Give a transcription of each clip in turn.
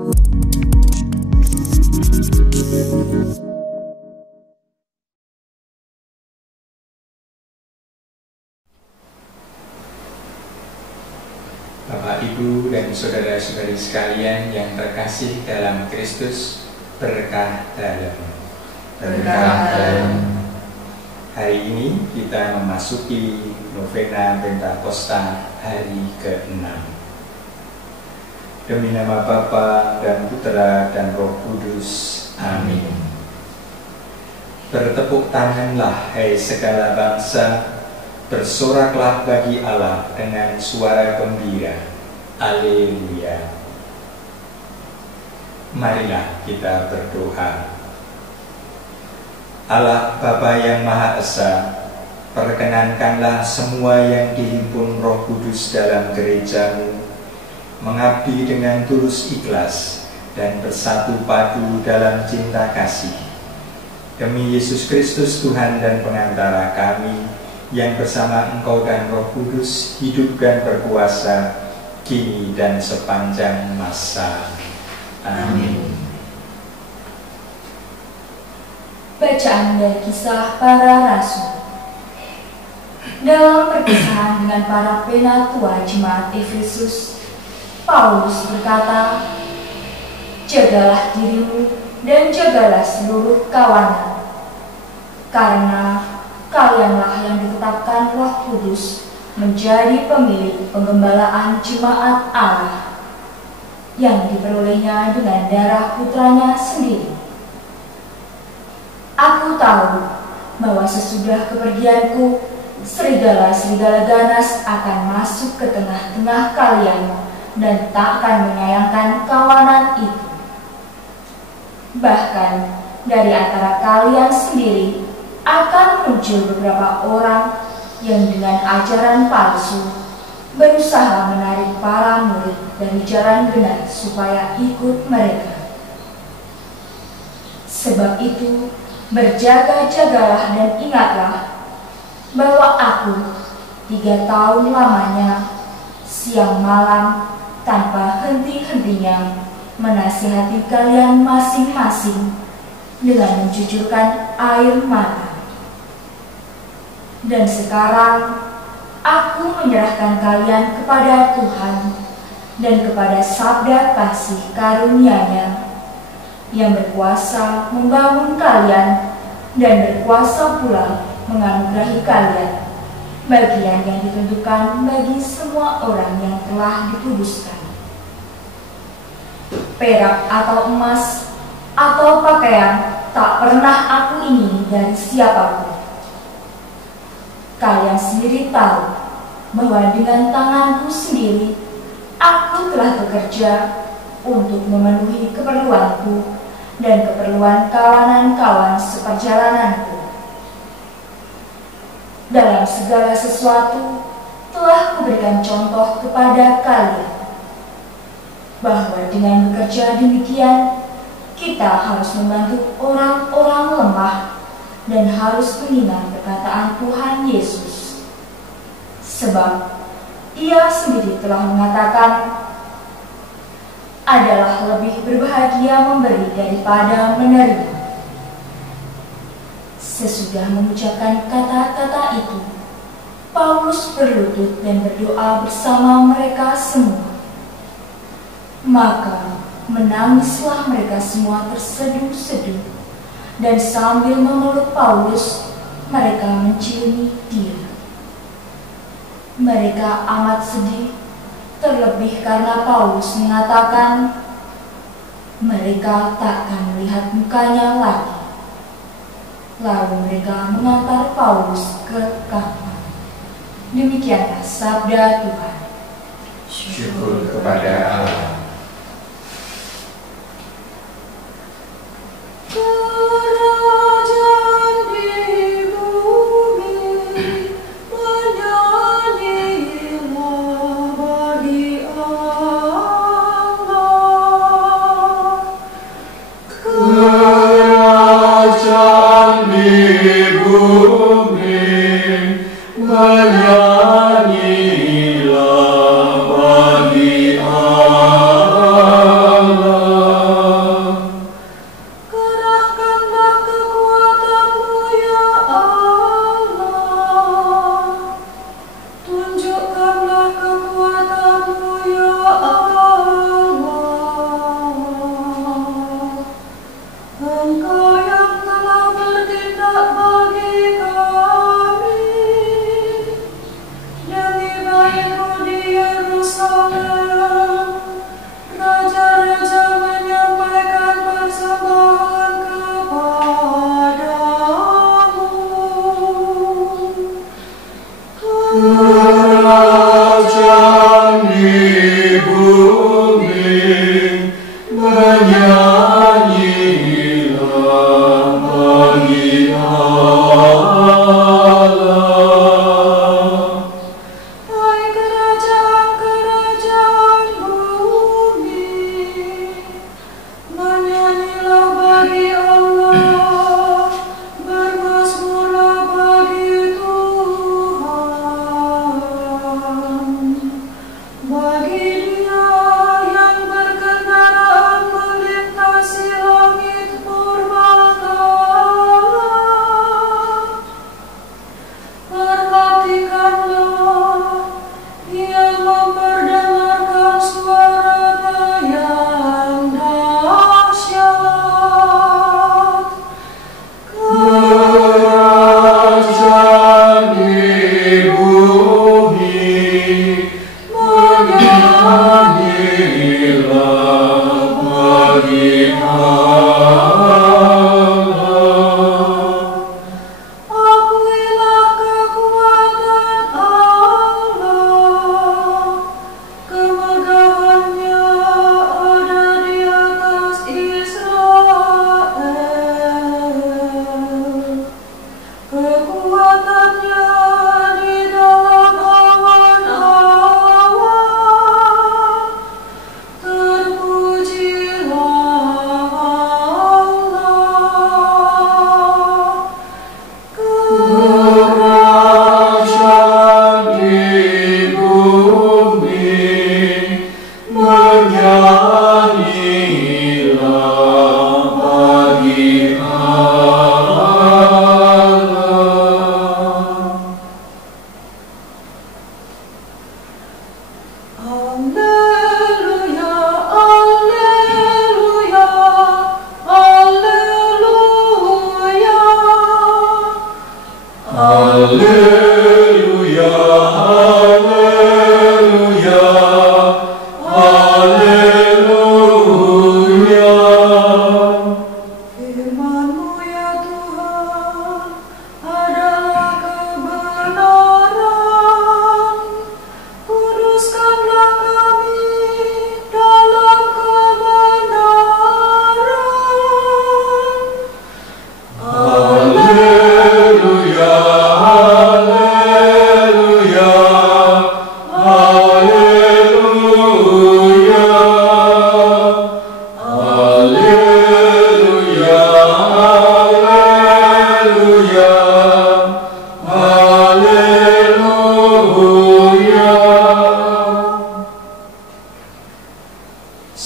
Bapak, Ibu, dan saudara-saudari sekalian yang terkasih dalam Kristus, berkah dalam. Hari ini kita memasuki novena Pentakosta hari ke-6. Demi nama Bapa dan Putra dan Roh Kudus. Amin. Bertepuk tanganlah, hai segala bangsa, bersoraklah bagi Allah dengan suara gembira. Haleluya. Marilah kita berdoa. Allah Bapa yang Maha Esa, perkenankanlah semua yang dihimpun Roh Kudus dalam gereja-Mu mengabdi dengan tulus ikhlas dan bersatu padu dalam cinta kasih. Demi Yesus Kristus Tuhan dan pengantara kami, yang bersama Engkau dan Roh Kudus hidup dan berkuasa kini dan sepanjang masa. Amin. Bacaan dari Kisah Para Rasul. Dalam perpisahan dengan para penatua jemaat Efesus, Paulus berkata, "Jagalah dirimu dan jagalah seluruh kawanan, karena kalianlah yang ditetapkan Roh Kudus menjadi pemilik penggembalaan jemaat Allah yang diperolehnya dengan darah putranya sendiri. Aku tahu bahwa sesudah kepergianku, serigala-serigala ganas akan masuk ke tengah-tengah kalian dan tak akan menyayangkan kawanan itu. Bahkan dari antara kalian sendiri akan muncul beberapa orang yang dengan ajaran palsu berusaha menarik para murid dari jalan benar supaya ikut mereka. Sebab itu, berjaga-jagalah dan ingatlah bahwa aku 3 tahun lamanya, siang malam, tanpa henti-hentinya menasihati kalian masing-masing dengan mencucurkan air mata. Dan sekarang aku menyerahkan kalian kepada Tuhan dan kepada sabda kasih karunia-Nya yang berkuasa membangun kalian dan berkuasa pula menganugerahi kalian bagian yang ditentukan bagi semua orang yang telah dikuduskan. Perak atau emas atau pakaian tak pernah aku ingini dari siapapun. Kalian sendiri tahu bahwa dengan tanganku sendiri aku telah bekerja untuk memenuhi keperluanku dan keperluan kawanan-kawan seperjalananku. Dalam segala sesuatu telah kuberikan contoh kepada kalian, bahwa dengan bekerja demikian, kita harus membantu orang-orang lemah dan harus mengingat perkataan Tuhan Yesus. Sebab Ia sendiri telah mengatakan, adalah lebih berbahagia memberi daripada menerima. Sesudah mengucapkan kata-kata itu, Paulus berlutut dan berdoa bersama mereka semua. Maka menangislah mereka semua terseduh-seduh, dan sambil memeluk Paulus, mereka menciumi dia. Mereka amat sedih, terlebih karena Paulus mengatakan mereka tak akan melihat mukanya lagi. Lalu mereka mengantar Paulus ke kamar. Demikianlah sabda Tuhan. Syukur kepada Allah. Menyanyilah bagi Allah.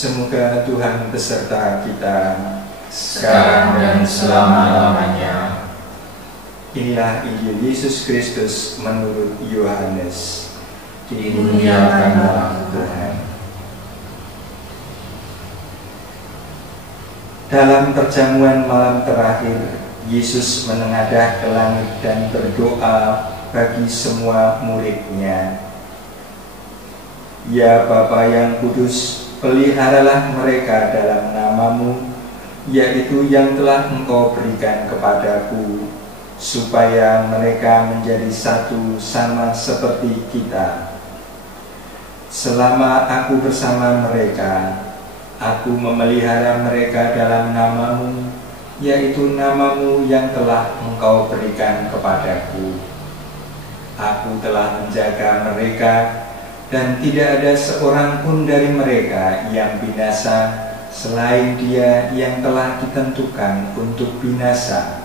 Semoga Tuhan beserta kita sekarang dan selama-lamanya. Inilah Injil Yesus Kristus menurut Yohanes. Dimuliakanlah Tuhan. Dalam perjamuan malam terakhir, Yesus menengadah ke langit dan berdoa bagi semua murid-Nya. Ya Bapa yang kudus, peliharalah mereka dalam nama-Mu, yaitu yang telah Engkau berikan kepadaku, supaya mereka menjadi satu sama seperti kita. Selama aku bersama mereka, aku memelihara mereka dalam nama-Mu, yaitu nama-Mu yang telah Engkau berikan kepadaku. Aku telah menjaga mereka, dan tidak ada seorang pun dari mereka yang binasa selain Dia yang telah ditentukan untuk binasa,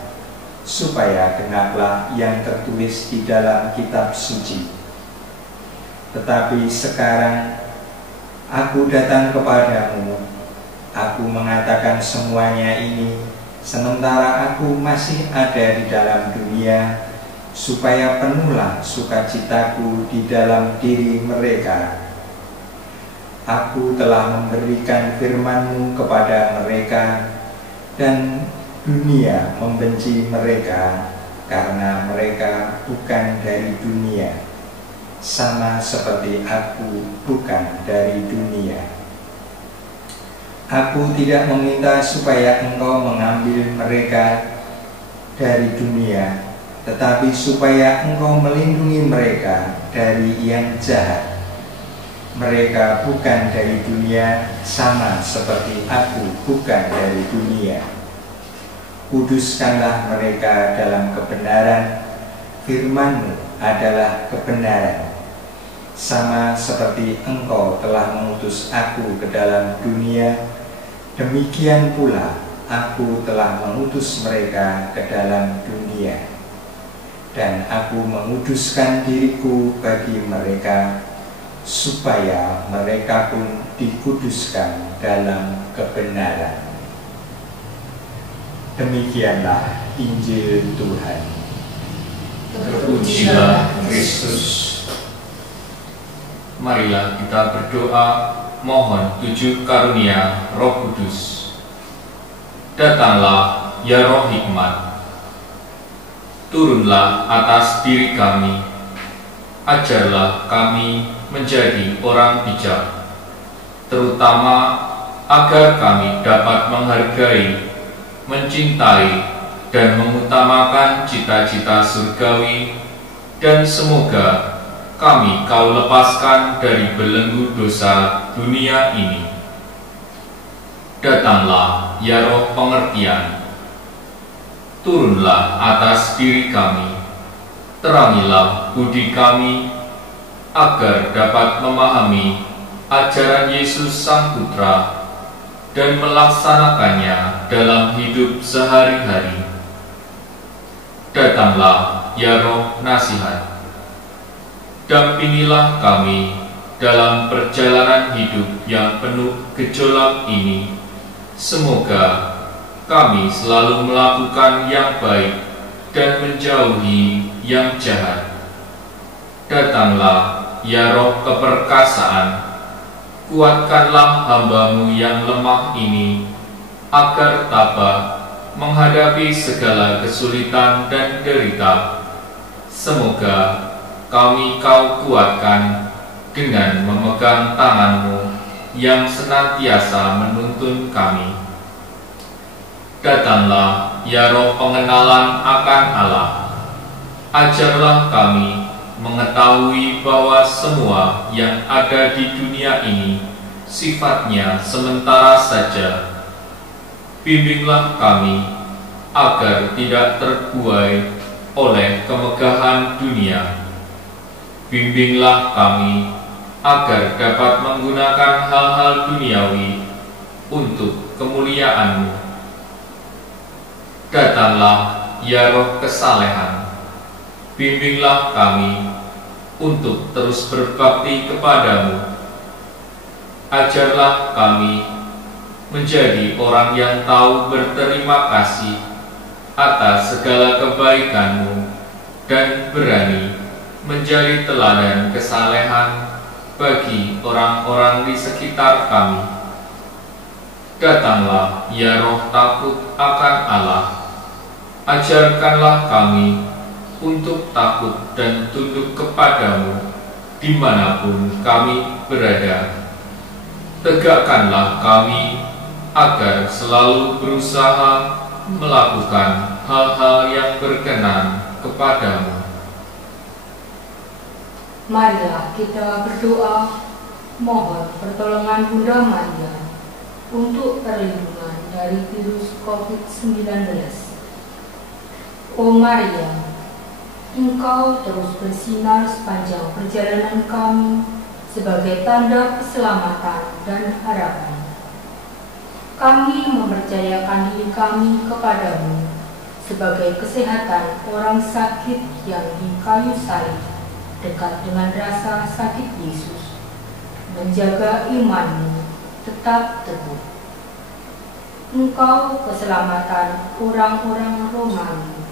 supaya genaplah yang tertulis di dalam kitab suci. Tetapi sekarang aku datang kepadamu, aku mengatakan semuanya ini sementara aku masih ada di dalam dunia, supaya penuhlah sukacitaku di dalam diri mereka. Aku telah memberikan firman-Mu kepada mereka, dan dunia membenci mereka, karena mereka bukan dari dunia, sama seperti aku bukan dari dunia. Aku tidak meminta supaya Engkau mengambil mereka dari dunia, tetapi supaya Engkau melindungi mereka dari yang jahat. Mereka bukan dari dunia, sama seperti aku bukan dari dunia. Kuduskanlah mereka dalam kebenaran, firman-Mu adalah kebenaran. Sama seperti Engkau telah mengutus aku ke dalam dunia, demikian pula aku telah mengutus mereka ke dalam dunia. Dan aku menguduskan diriku bagi mereka, supaya mereka pun dikuduskan dalam kebenaran. Demikianlah Injil Tuhan. Terpujilah Kristus. Marilah kita berdoa mohon 7 karunia Roh Kudus. Datanglah ya Roh Hikmat, turunlah atas diri kami, ajarlah kami menjadi orang bijak, terutama agar kami dapat menghargai, mencintai, dan mengutamakan cita-cita surgawi, dan semoga kami Kau lepaskan dari belenggu dosa dunia ini. Datanglah ya Roh pengertian, turunlah atas diri kami, terangilah budi kami, agar dapat memahami ajaran Yesus Sang Putra dan melaksanakannya dalam hidup sehari-hari. Datanglah ya Roh nasihat, dampingilah kami dalam perjalanan hidup yang penuh gejolak ini. Semoga kami selalu melakukan yang baik dan menjauhi yang jahat. Datanglah ya Roh keperkasaan, kuatkanlah hamba-Mu yang lemah ini, agar tabah menghadapi segala kesulitan dan derita. Semoga kami Kau kuatkan dengan memegang tangan-Mu yang senantiasa menuntun kami. Datanglah ya Roh pengenalan akan Allah, ajarlah kami mengetahui bahwa semua yang ada di dunia ini sifatnya sementara saja. Bimbinglah kami agar tidak terbuai oleh kemegahan dunia. Bimbinglah kami agar dapat menggunakan hal-hal duniawi untuk kemuliaan-Mu. Datanglah ya Roh kesalehan, bimbinglah kami untuk terus berbakti kepadamu. Ajarlah kami menjadi orang yang tahu berterima kasih atas segala kebaikan-Mu dan berani menjadi teladan kesalehan bagi orang-orang di sekitar kami. Datanglah ya Roh takut akan Allah, ajarkanlah kami untuk takut dan tunduk kepadamu dimanapun kami berada. Tegakkanlah kami agar selalu berusaha melakukan hal-hal yang berkenan kepadamu. Marilah kita berdoa mohon pertolongan Bunda Maria untuk perlindungan dari virus COVID-19. O Maria, Engkau terus bersinar sepanjang perjalanan kami sebagai tanda keselamatan dan harapan. Kami mempercayakan diri kami kepadamu sebagai kesehatan orang sakit yang di kayu salib dekat dengan rasa sakit Yesus. Menjaga imanmu tetap teguh. Engkau keselamatan orang-orang Romawi,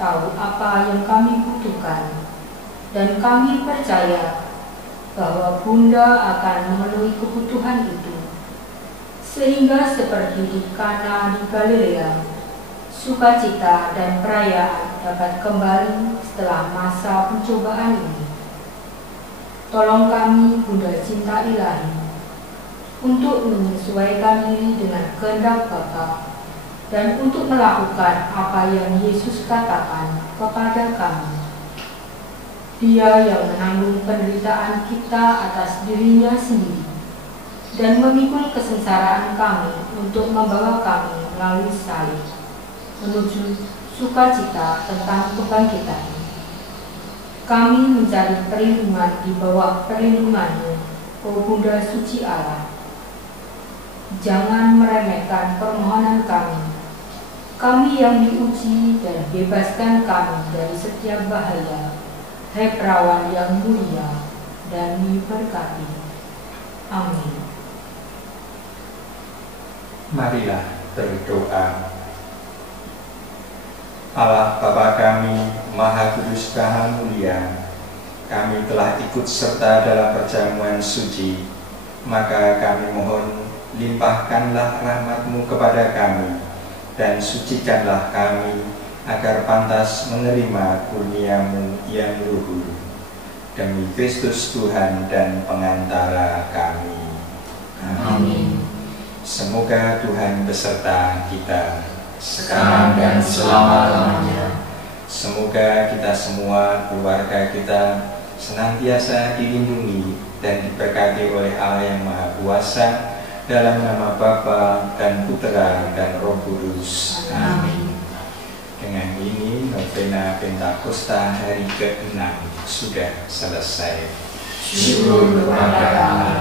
tahu apa yang kami butuhkan, dan kami percaya bahwa Bunda akan memenuhi kebutuhan itu, sehingga seperti di Kana di Galilea, sukacita dan perayaan dapat kembali setelah masa pencobaan ini. Tolong kami, Bunda Cinta Ilahi, untuk menyesuaikan diri dengan kehendak Bapa dan untuk melakukan apa yang Yesus katakan kepada kami. Dia yang menanggung penderitaan kita atas dirinya sendiri dan memikul kesengsaraan kami untuk membawa kami melalui salib menuju sukacita tentang kebangkitan. Kami mencari perlindungan di bawah perlindungan-Mu, O Bunda Suci Allah. Jangan meremehkan permohonan kami. Kami yang diuji, dan bebaskan kami dari setiap bahaya. Hai Perawan yang mulia dan diberkati. Amin. Marilah berdoa. Allah Bapa kami, Maha Kudus Maha Mulia, kami telah ikut serta dalam perjamuan suci, maka kami mohon limpahkanlah rahmat-Mu kepada kami, dan sucikanlah kami, agar pantas menerima kurnia-Mu yang luhur. Demi Kristus Tuhan dan pengantara kami. Amin. Semoga Tuhan beserta kita Sekarang dan selama-lamanya. Semoga kita semua, keluarga kita, senantiasa dilindungi dan diberkati oleh Allah yang Maha Kuasa, dalam nama Bapa dan Putera dan Roh Kudus. Amin. Dengan ini novena Pentakosta hari ke-6 sudah selesai. Syukur kepada Allah.